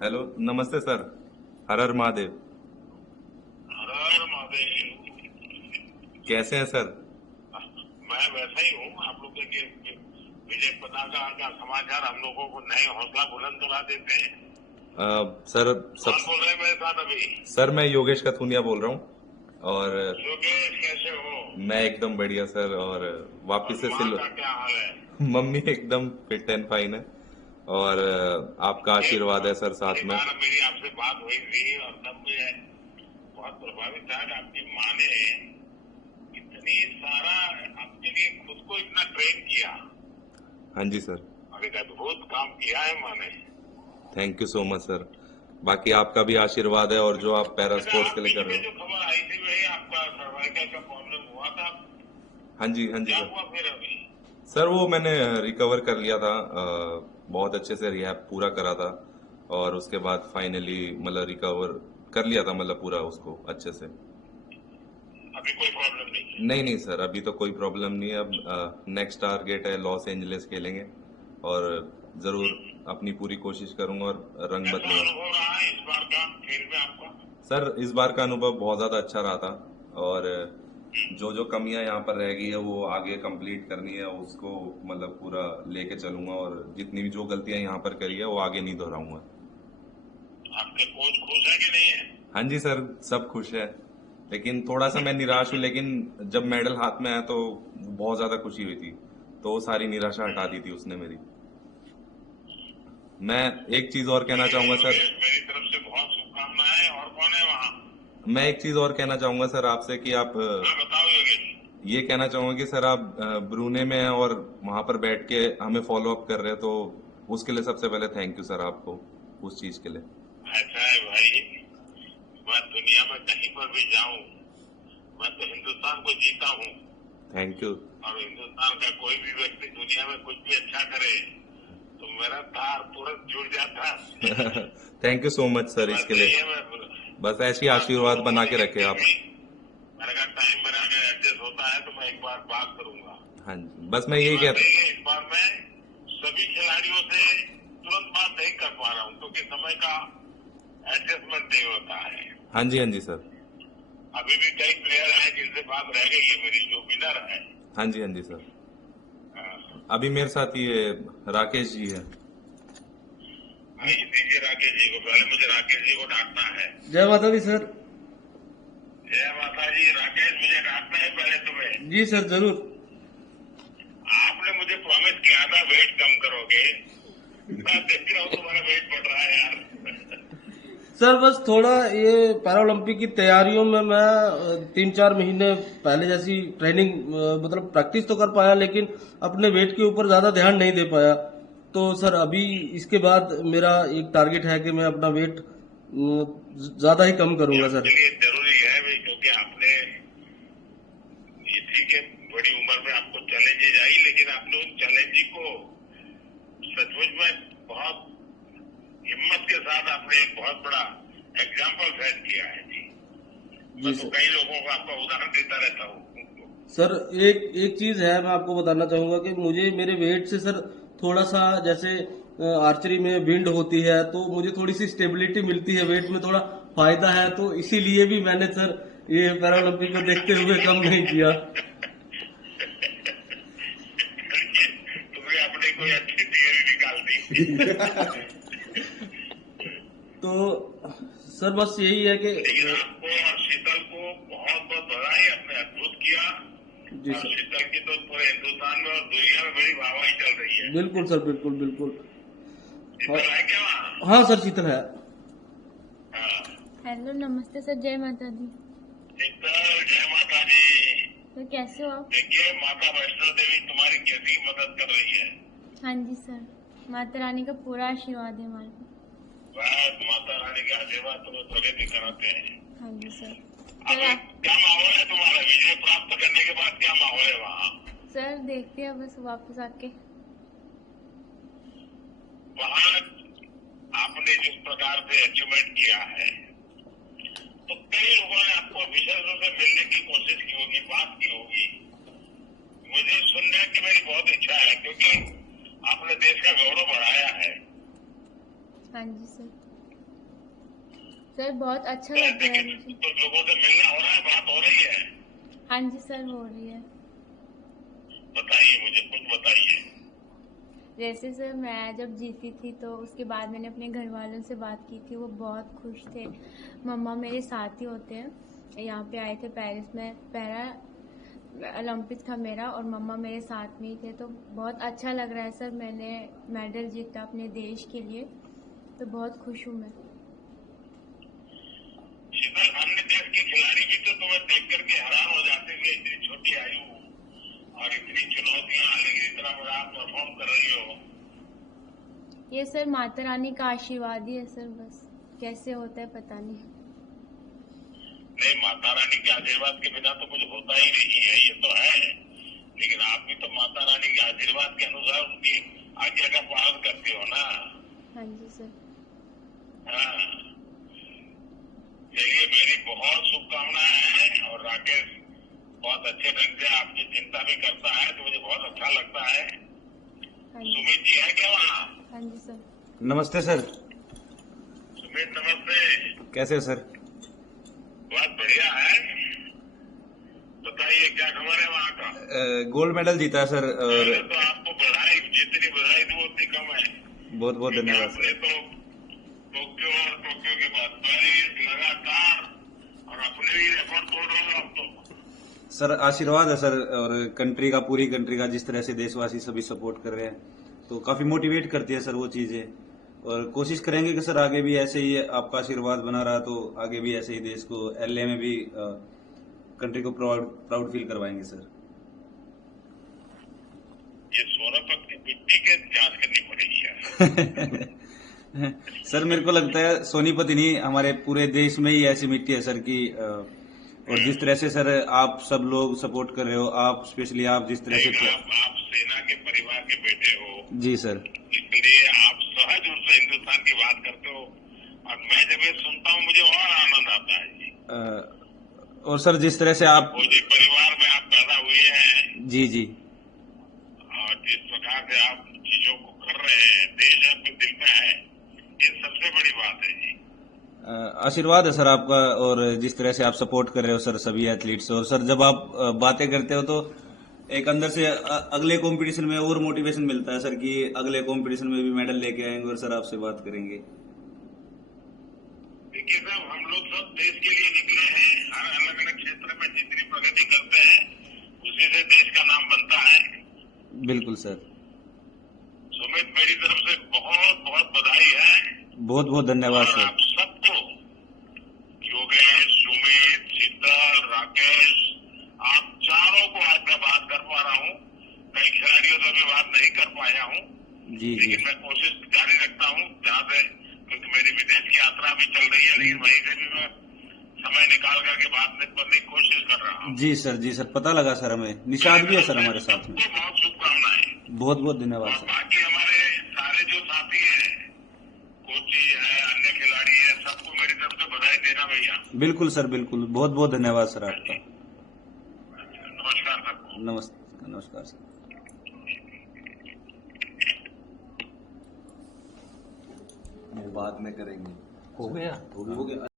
Hello, नमस्ते sir. हर हर महादेव। हर हर महादेव। कैसे हैं सर? मैं वैसा ही हूँ। आप लोग के विजय पताका का समाचार हम लोगों को नए हौसला बुलंद करा देते हैं। सर सब कौन बोल रहे हैं मेरे साथ अभी? सर मैं योगेश कथुनिया बोल रहा हूँ। और योगेश, कैसे हो? मैं एकदम बढ़िया सर। और और वापिस से माँ का क्या हाल है? मम्मी एकदम फिट एंड फाइन है। और आपका आशीर्वाद है सर साथ एक में। बार मेरी आपसे बात हुई थी और तब मैं बहुत प्रभावित था कि आपकी माँ ने इतनी सारा आपके लिए खुद को इतना ट्रेन किया हाँ जी सर। और एक अद्भुत काम किया है माँ ने। Thank you so much sir. बाकी आपका भी आशीर्वाद है, और जो आप पैरा अच्छा, स्पोर्ट्स आप के लिए बीच कर रहे में हो। जो खबर आई थी वही आपका सर्वाइकल का प्रॉब्लम हुआ था। हाँ जी क्या सर। हुआ फिर अभी? सर वो मैंने रिकवर कर लिया था। बहुत अच्छे से रिहैब पूरा करा था। और उसके बाद फाइनली मतलब रिकवर कर लिया था, मतलब पूरा उसको अच्छे से। अभी कोई प्रॉब्लम नहीं है? नहीं नहीं सर, अभी तो कोई प्रॉब्लम नहीं है। अब नेक्स्ट टारगेट है लॉस एंजलिस खेलेंगे। और ज़रूर अपनी पूरी कोशिश करूंगा और रंग कैसा बदलूंगा। अनुभव रहा है इस बार का खेल में आपका? सर इस बार का अनुभव बहुत ज़्यादा अच्छा रहा था। और जो जो कमियां यहाँ पर रह गई है वो आगे कंप्लीट करनी है, उसको मतलब पूरा लेके चलूंगा। और जितनी भी जो गलतियां यहाँ पर करी है वो आगे नहीं दोहराऊंगा। आपके कोच खुश है कि नहीं है? हाँ जी सर, सब खुश है। लेकिन थोड़ा सा मैं निराश हूँ, लेकिन जब मेडल हाथ में आया तो बहुत ज़्यादा खुशी हुई थी। तो वो सारी निराशा हटा दी थी उसने मेरी। मैं एक चीज़ और कहना चलिए चाहूंगा सर। योगेश, मेरी तरफ से बहुत शुभकामनाएं। और कौन है वहाँ? मैं एक चीज़ और कहना चाहूंगा सर आपसे कि आप हाँ, बताओ योगेश। ये कहना चाहूंगा कि सर आप ब्रूने में हैं और वहां पर बैठ के हमें फॉलो अप कर रहे हैं, तो उसके लिए सबसे पहले थैंक यू सर आपको, उस चीज़ के लिए। ऐसा है भाई, मैं दुनिया में कहीं पर भी जाऊं, मैं तो हिंदुस्तान को जीता हूँ। Thank you. और हिंदुस्तान का कोई भी व्यक्ति दुनिया में कुछ भी अच्छा करे तो मेरा तार तुरंत जुड़ जाता है। थैंक यू सो मच तो सर इसके वैसे ही लिए। है। मैं बस ऐसी बात दो आशीर्वाद लोगों बना ने के की रखे आप। थी। मैंने कहा टाइम मेरा अगर एडजस्ट होता है तो मैं एक बार बात करूंगा। हाँ जी, बस मैं ये यही बात कहता। नहीं है, इस बार मैं सभी खिलाड़ियों से तुरंत बात नहीं कर पा रहा हूँ क्योंकि समय का एडजस्टमेंट नहीं होता है। हाँ जी सर। अभी भी कई प्लेयर हैं जिनसे बात रह गई है मेरी, जो विनर है। हाँ जी सर। हाँ, अभी मेरे साथ ये राकेश जी है। आइए दीजिए राकेश जी को। पहले मुझे राकेश जी को डांटना है। जय माता दी सर। जय माता जी। राकेश, मुझे डांटना है पहले तुम्हें। जी सर, जरूर। आपने मुझे प्रॉमिस किया था वेट कम करोगे। मैं देख रहा हूँ तुम्हारा वेट बढ़ रहा है यार। सर बस थोड़ा ये पैरालंपिक की तैयारियों में मैं 3-4 महीने पहले जैसी ट्रेनिंग मतलब प्रैक्टिस तो कर पाया, लेकिन अपने वेट के ऊपर ज्यादा ध्यान नहीं दे पाया। तो सर अभी इसके बाद मेरा एक टारगेट है कि मैं अपना वेट ज्यादा ही कम ये करूंगा आपके सर। लिए जरूरी है भाई, क्योंकि आपने ये ठीक है, बड़ी उम्र में आपको चैलेंजेज आई, लेकिन आपने उन चैलेंज को सचमुच में बहुत हिम्मत के साथ आपने एक बहुत बड़ा एग्जाम्पल सेट किया है जी। जी मैं तो सर। कई लोगों को आपका उदाहरण देता रहता हूँ। सर एक एक चीज है, मैं आपको बताना चाहूंगा कि मुझे मेरे वेट से सर थोड़ा सा जैसे आर्चरी में विंड होती है तो मुझे थोड़ी सी स्टेबिलिटी मिलती है, वेट में थोड़ा फायदा है, तो इसीलिए भी मैंने सर ये पैरालंपिक को देखते हुए कम नहीं किया। तुम्हें अपने कोई अच्छी थियरी निकाल दी। तो सर बस यही है कि लेकिन आपको और शीतल को बहुत बहुत बधाई, आपने अद्भुत किया। जी और सर, शीतल की तो पूरे हिंदुस्तान में और दुनिया में बड़ी वाहवाही चल रही है। बिल्कुल सर, बिल्कुल बिल्कुल। हाँ, शीतल है क्या वहाँ? हाँ सर, शीतल है। हाँ। हेलो, नमस्ते सर। जय माता दी। शीतल, जय माता दी। तो कैसे हो आप? देखिए, माता वैष्णो देवी तुम्हारी कैसी मदद कर रही है। हाँ जी सर, माता रानी का पूरा आशीर्वाद है हमारे पे। बस माता रानी के आशीर्वाद तुम्हें प्रगति कराते हैं। हाँ जी सर। अब सर आप क्या माहौल है तुम्हारा? विजय प्राप्त करने के बाद क्या माहौल है वहाँ? सर देखते हैं बस वापस आके। वहाँ आपने जिस प्रकार से अचीवमेंट किया है तो कई लोगों ने आपको विशेष रूप से मिलने की कोशिश की होगी, बात की होगी। मुझे सुनने की मेरी बहुत इच्छा है क्योंकि आपने देश का गौरव बढ़ाया है। हाँ जी सर। सर बहुत अच्छा लग रहा है लेकिन मुझे। तो लोगों से मिलना हो रहा है, बात हो रही है। हाँ जी सर, हो रही है। बताइए, मुझे कुछ बताइए। जैसे सर मैं जब जीती थी तो उसके बाद मैंने अपने घर वालों से बात की थी, वो बहुत खुश थे। मम्मा मेरे साथ ही होते हैं, यहाँ पे आए थे पेरिस में, पहला ओलंपिक था मेरा और मम्मा मेरे साथ में ही थे, तो बहुत अच्छा लग रहा है सर। मैंने मेडल जीता अपने देश के लिए, तो बहुत खुश हूँ मैं। शीतल, अन्य देश के खिलाड़ी भी तो तुम्हें देख करके हैरान हो जाते हैं, इतनी छोटी आयु और इतनी चुनौतियां, लेकिन इतना बड़ा आप परफॉर्म कर रही हो। ये सर माता रानी का आशीर्वाद ही है सर, बस कैसे होता है पता नहीं। नहीं, माता रानी के आशीर्वाद के बिना तो कुछ होता ही नहीं है, ये तो है। लेकिन आप भी तो माता रानी के आशीर्वाद के अनुसार उनकी आज्ञा का पालन करते हो ना। हाँ जी सर। हाँ, चलिए, मेरी बहुत शुभकामनाएं हैं। और राकेश बहुत अच्छे ढंग से आपकी चिंता भी करता है, तो मुझे बहुत अच्छा लगता है। हाँ जी। सुमित जी है क्या वहाँ? हाँ जी सर। नमस्ते सर। सुमित नमस्ते। कैसे हो सर? बहुत बढ़िया है। बताइए क्या खबर है वहाँ का? गोल्ड मेडल जीता है सर। और पहले तो आपको बधाई, जितनी बधाई दूँ उतनी कम है। बहुत बहुत धन्यवाद आपने सर। तो टोक्यो के बाद पेरिस लगातार, और अपने भी रिकॉर्ड तोड़ रहे हो अब तो। सर आशीर्वाद है सर, और कंट्री का, पूरी कंट्री का, जिस तरह से देशवासी सभी सपोर्ट कर रहे हैं तो काफी मोटिवेट करती है सर वो चीजें। और कोशिश करेंगे कि सर आगे भी ऐसे ही आपका आशीर्वाद बना रहा तो आगे भी ऐसे ही देश को एलए में भी कंट्री को प्राउड फील करवाएंगे सर। ये सोनापत की मिट्टी के जांच करनी पड़ेगी यार। सर मेरे को लगता है सोनीपत ही नहीं, हमारे पूरे देश में ही ऐसी मिट्टी है सर की। और जिस तरह से सर आप सब लोग सपोर्ट कर रहे हो, आप स्पेशली आप जिस तरह से। आप सेना के परिवार के बेटे हो, जी सर। इसलिए आप सहज रूप से हिंदुस्तान की बात करते हो, और मैं जब ये सुनता हूँ मुझे और आनंद आता है जी। और सर जिस तरह से आप। वो जिस परिवार में आप पैदा हुए हैं, जी जी। और जिस प्रकार से आप चीजों को कर रहे हैं, देश आपके दिल में है, ये सबसे बड़ी बात है जी। आशीर्वाद है सर आपका, और जिस तरह से आप सपोर्ट कर रहे हो सर सभी एथलीट्स। और सर जब आप बातें करते हो तो एक अंदर से अगले कंपटीशन में और मोटिवेशन मिलता है सर कि अगले कंपटीशन में भी मेडल लेके आएंगे और सर आपसे बात करेंगे। देखिए साहब, हम लोग सब देश के लिए निकले हैं। हर अलग अलग क्षेत्र में जितनी प्रगति करते हैं उसी से देश का नाम बनता है। बिल्कुल सर। सुमित, मेरी तरफ से बहुत बहुत बधाई है। बहुत बहुत धन्यवाद और सर। आप सबको, योगेश, सुमित, शीतल, राकेश, आप चारों को आज मैं बात कर पा रहा हूँ। कई खिलाड़ियों से भी बात नहीं कर पाया हूँ, जी जी। लेकिन मैं कोशिश जारी रखता हूँ जहाँ से, क्योंकि मेरी विदेश की यात्रा भी चल रही है, लेकिन वहीं से भी मैं समय निकाल करके बात करने की कोशिश कर रहा हूँ। जी सर पता लगा सर, हमें निशाद भी है सर हमारे साथ में। सबको बहुत शुभकामनाएं। बहुत बहुत धन्यवाद और सर। बाकी हमारे सारे जो साथी हैं, कोची है, अन्य खिलाड़ी है, सबको मेरी तरफ से बधाई देना भैया। बिल्कुल सर बिल्कुल, बहुत बहुत धन्यवाद सर आपका। नमस्कार सबको। नमस्कार सर। बाद में करेंगे। हो गया।